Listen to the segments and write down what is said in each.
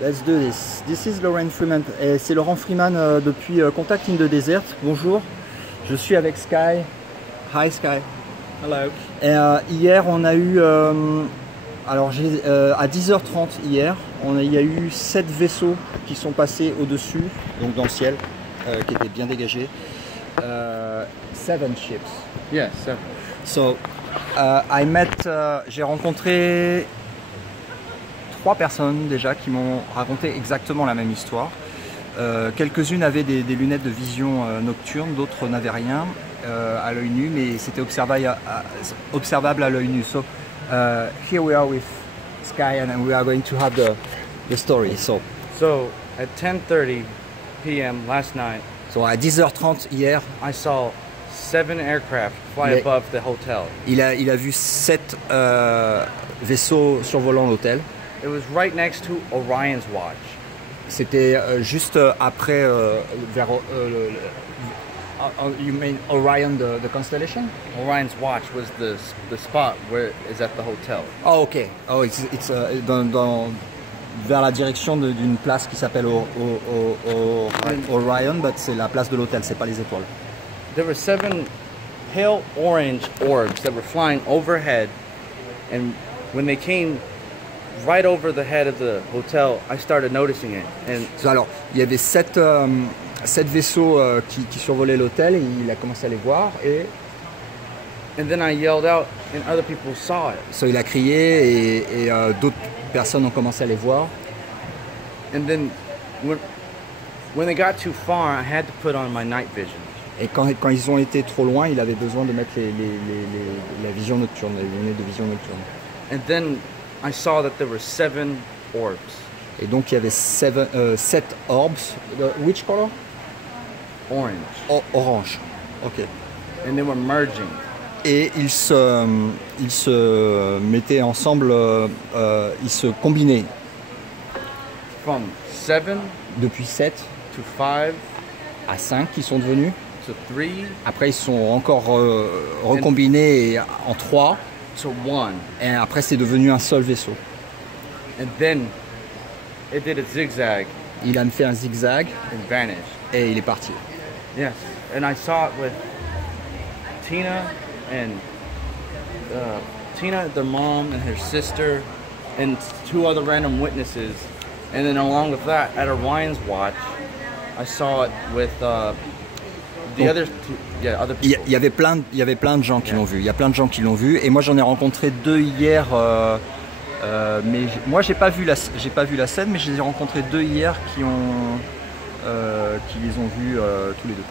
Let's do this. This is Laurent Freeman. Et c'est Laurent Freeman depuis Contact in the Desert. Bonjour. Je suis avec Sky. Hi Sky. Hello. Et hier on a eu, alors à 10h30 hier, il y a eu 7 vaisseaux qui sont passés au-dessus, donc dans le ciel, qui étaient bien dégagés. 7 ships. Yes. So, j'ai rencontré 3 personnes déjà qui m'ont raconté exactement la même histoire. Quelques-unes avaient des lunettes de vision nocturne, d'autres n'avaient rien à l'œil nu, mais c'était observable à l'œil nu. So, here we are with Sky and we are going to have the story. So at 10:30 p.m. last night, so à 10h30 hier, I saw 7 aircraft fly above the hotel. Il a vu 7 vaisseaux survolant l'hôtel. It was right next to Orion's watch. C'était juste après vers you mean Orion, the constellation? Orion's watch was the spot where it is at the hotel. Oh ok. Oh it's vers la direction d'une place qui s'appelle Orion, but c'est la place de l'hôtel, c'est pas les étoiles. There were 7 pale orange orbs that were flying overhead, and when they came right over the head of the hotel, I started noticing it. And alors, il y avait 7 vaisseaux qui survolaient l'hôtel et il a commencé à les voir and then I yelled out and other people saw it. So, il a crié et d'autres personnes ont commencé à les voir. And then when they got too far, I had to put on my night vision. Et quand ils ont été trop loin, il avait besoin de mettre la vision nocturne, les lunettes de vision nocturne. And then I saw that there were 7 orbs. Et donc il y avait 7 orbs. Which color? Orange. Orange. Ok. And they were merging. Et ils se mettaient ensemble, ils se combinaient. From 7 depuis 7 to 5 à 5 qui sont devenus. To 3. Après ils sont encore recombinés en 3. To 1. Et après c'est devenu un seul vaisseau. And then it did a zigzag. Il a fait un zigzag. And vanished. Et il est parti. Yes. And I saw it with Tina and their mom and her sister and 2 other random witnesses. And then along with that, at Orion's watch, I saw it with the other people. Il y avait plein de gens qui l'ont vu. Il y a plein de gens qui l'ont vu. Et moi j'en ai rencontré 2 hier. Mais moi j'ai pas vu la scène, mais je les ai rencontrés 2 hier qui les ont vus tous les 2.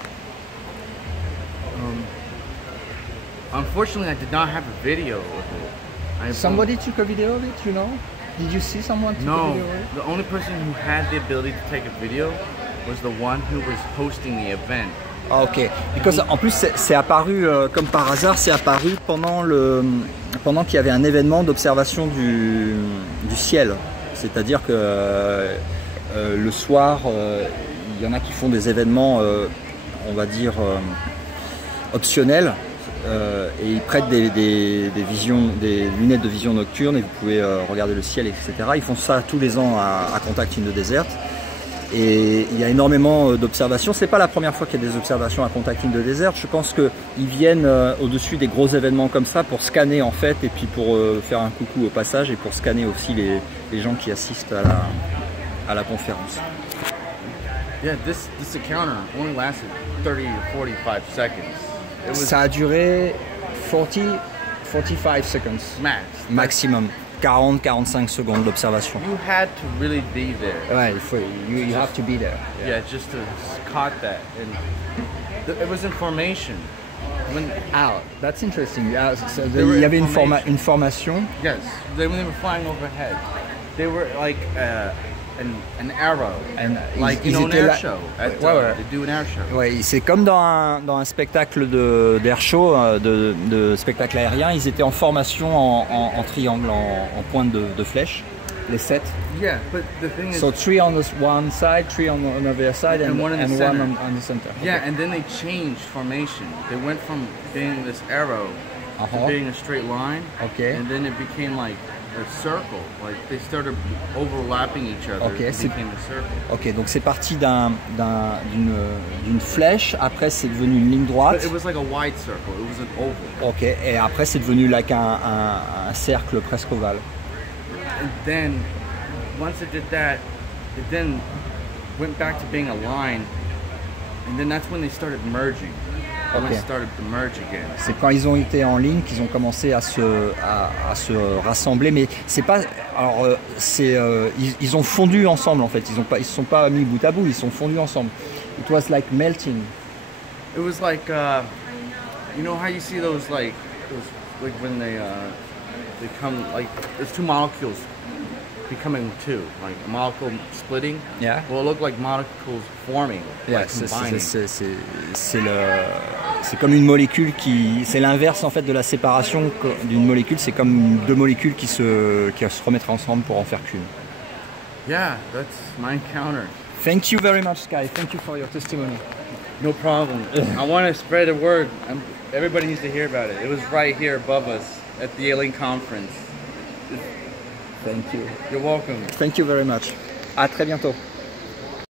Unfortunately, I did not have a video of it. Somebody took a video of it, you know? Did you see someone take a video of it? The only person who had the ability to take a video was the one who was hosting the event. Ah ok, parce qu'en plus c'est apparu comme par hasard, c'est apparu pendant qu'il y avait un événement d'observation du ciel. C'est-à-dire que le soir, il y en a qui font des événements, on va dire, optionnels. Et ils prêtent des lunettes de vision nocturne et vous pouvez regarder le ciel, etc. Ils font ça tous les ans à Contact in the Desert. Et il y a énormément d'observations. C'est pas la première fois qu'il y a des observations à Contact in the Desert. Je pense qu'ils viennent au-dessus des gros événements comme ça pour scanner en fait, et puis pour faire un coucou au passage et pour scanner aussi les gens qui assistent à la conférence. Yeah, this encounter only lasted 30 to 45 seconds. Ça a duré 45 seconds. Maximum. 40-45 secondes d'observation. You had to really be there. Ouais, you have to be there. Yeah, just to caught that. And it was information. That's interesting. So il y avait une formation. Yes, when they were flying overhead, they were like an arrow, and like you know an air show. They do an air show. Ouais, c'est comme dans un spectacle d'air show, de spectacle aérien. Ils étaient en formation en triangle, en pointe de flèche, les 7. Yeah, but the thing is, so 3 on one side, 3 on another side, and one on the center. Yeah, and then they changed formation. They went from being this arrow to being a straight line. Okay. And then it became like a circle. Like they started overlapping each other. Okay, It became a circle. Ok, donc c'est parti d'une flèche, après c'est devenu une ligne But droite. it was like a wide circle. It was an oval. Ok, et après c'est devenu like un cercle presque ovale. And then once it did that, it then went back to being a line. And then that's when they started merging. When Okay. it started to merge again. C'est quand ils ont été en ligne qu'ils ont commencé à se rassembler, mais c'est pas. Alors ils ont fondu ensemble en fait. Ils se sont pas mis bout à bout, ils sont fondus ensemble. It was like melting. It was like you know how you see those like when they come like there's two molecules becoming two, like a molecule splitting. Yeah. Well, it looked like molecules forming, Yeah, like combining. c'est comme une molécule c'est l'inverse en fait de la séparation d'une molécule. C'est comme deux molécules qui se remettraient ensemble pour en faire qu'une. Yeah, that's my encounter. Thank you very much, Sky. Thank you for your testimony. No problem. I want to spread the word. Everybody needs to hear about it. It was right here above us at the Alien Conference. Thank you. You're welcome. Thank you very much. À très bientôt.